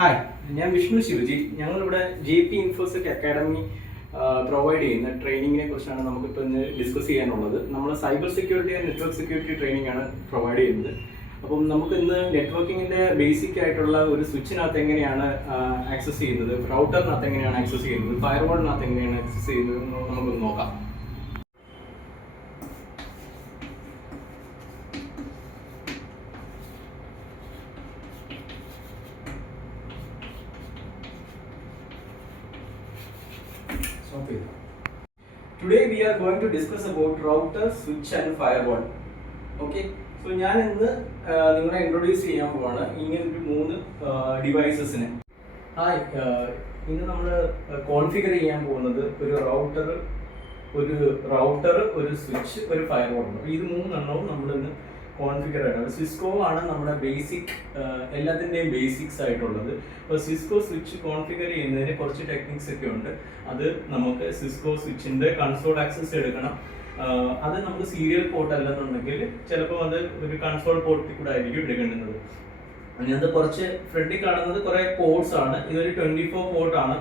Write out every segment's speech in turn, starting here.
Hi, ഞാൻ വിഷ്ണു ശിവജി. ഞങ്ങളിവിടെ JP ഇൻഫോസിറ്റ് academy provide ചെയ്യുന്ന ട്രെയിനിങ്ങിനെ കുറിച്ചാണ് നമുക്കിപ്പോൾ ഇന്ന് ഡിസ്കസ് ചെയ്യാനുള്ളത്. നമ്മൾ cyber security and network security training ആണ് പ്രൊവൈഡ് ചെയ്യുന്നത്. അപ്പം നമുക്ക് ഇന്ന് നെറ്റ്വർക്കിങ്ങിൻ്റെ ബേസിക് ആയിട്ടുള്ള ഒരു സ്വിച്ചിനകത്ത് എങ്ങനെയാണ് ആക്സസ് ചെയ്യുന്നത്, റൗട്ടറിനകത്ത് എങ്ങനെയാണ് ആക്സസ് ചെയ്യുന്നത്, ഫയർവാളിനകത്ത് എങ്ങനെയാണ് ആക്സസ് ചെയ്യുന്നത് എന്ന് നമുക്കൊന്ന് നോക്കാം. Today we are going to discuss about router, switch and firewall. Okay, so ഞാൻ ഇന്ന് നിങ്ങളെ ഇൻട്രൊഡ്യൂസ് ചെയ്യാൻ പോവാണ് ഇങ്ങനൊരു മൂന്ന് ഡിവൈസസിനെ. ഹായ്, ഇന്ന് നമ്മൾ കോൺഫിഗർ ചെയ്യാൻ പോകുന്നത് ഒരു റൗട്ടർ, ഒരു സ്വിച്ച്, ഒരു ഫയർവാൾ ഉണ്ട്. ഇത് മൂന്നെണ്ണവും നമ്മൾ ഇന്ന് കോൺഫിഗർ ആയിട്ടാണ്. സിസ്കോ ആണ് നമ്മുടെ ബേസിക്, എല്ലാത്തിൻ്റെയും ബേസിക്സ് ആയിട്ടുള്ളത്. അപ്പോൾ സിസ്കോ സ്വിച്ച് കോൺഫിഗർ ചെയ്യുന്നതിന് കുറച്ച് ടെക്നിക്സ് ഒക്കെ ഉണ്ട്. അത് നമുക്ക് സിസ്കോ സ്വിച്ചിൻ്റെ കൺസോൾ ആക്സസ് എടുക്കണം. അത് നമുക്ക് സീരിയൽ പോർട്ട് അല്ലെന്നുണ്ടെങ്കിൽ ചിലപ്പോൾ അത് ഒരു കൺസോൾ പോർട്ടിൽ കൂടെ ആയിരിക്കും എടുക്കേണ്ടുന്നത്. അതിനകത്ത് കുറച്ച് ഫ്രണ്ടിൽ കാണുന്നത് കുറേ പോർട്സ് ആണ്. ഇതൊരു 24 പോർട്ടാണ്,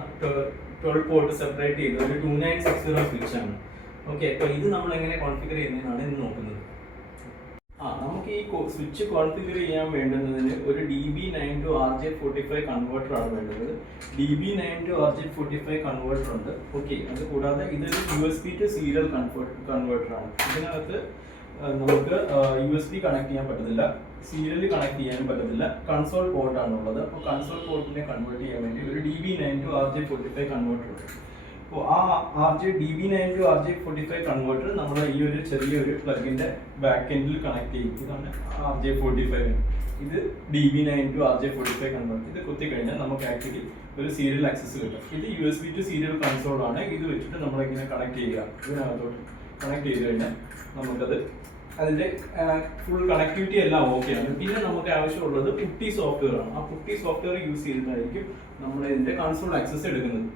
12 പോർട്ട് സെപ്പറേറ്റ് ചെയ്ത് ഒരു 2960 സ്വിച്ച് ആണ്. ഓക്കെ, അപ്പോൾ ഇത് നമ്മൾ എങ്ങനെ കോൺഫിഗർ ചെയ്യുന്നതെന്നാണ് ഇന്ന് നോക്കുന്നത്. നമുക്ക് ഈ സ്വിച്ച് കോൺഫിഗർ ചെയ്യാൻ വേണ്ടുന്നതിന് ഒരു DB9 to RJ45 കൺവേർട്ടർ ആണ് വേണ്ടത്. DB9 to RJ45 കൺവേർട്ടർ ഉണ്ട്. ഓക്കെ, അത് കൂടാതെ ഇതൊരു USB to സീരിയൽ കൺവേർട്ടർ ആണ്. ഇതിനകത്ത് നമുക്ക് USB കണക്ട് ചെയ്യാൻ പറ്റത്തില്ല, സീരിയൽ കണക്ട് ചെയ്യാനും പറ്റത്തില്ല. കൺസോൾ പോർട്ടാണ് ഉള്ളത്. അപ്പോൾ കൺസോൾ പോർട്ടിനെ കൺവേർട്ട് ചെയ്യാൻ വേണ്ടി ഒരു DB9 to RJ45 കൺവേർട്ടർ ഉണ്ട്. അപ്പോൾ ആ DB9 to RJ45 കൺവേർട്ടർ നമ്മൾ ഈ ഒരു ചെറിയൊരു പ്ലഗിന്റെ ബാക്ക് എൻഡിൽ കണക്ട് ചെയ്യും. ഇതാണ് RJ45. ഇത് DB9 to RJ45 കൺവേർട്ടർ. ഇത് കുത്തി കഴിഞ്ഞാൽ നമുക്ക് ആക്ച്വലി ഒരു സീരിയൽ ആക്സസ് കിട്ടും. ഇത് USB to സീരിയൽ കൺസോൾ ആണ്. ഇത് വെച്ചിട്ട് നമ്മളിങ്ങനെ കണക്ട് ചെയ്യുക. ഇതിനകത്തോട്ട് കണക്ട് ചെയ്ത് കഴിഞ്ഞാൽ നമുക്കത് അതിൻ്റെ ഫുൾ കണക്ടിവിറ്റി എല്ലാം ഓക്കെയാണ്. പിന്നെ നമുക്ക് ആവശ്യമുള്ളത് പുട്ടി സോഫ്റ്റ്വെയർ ആണ്. ആ പുട്ടി സോഫ്റ്റ്വെയർ യൂസ് ചെയ്തിട്ടായിരിക്കും നമ്മൾ ഇതിൻ്റെ കൺസോൾ ആക്സസ് എടുക്കുന്നത്.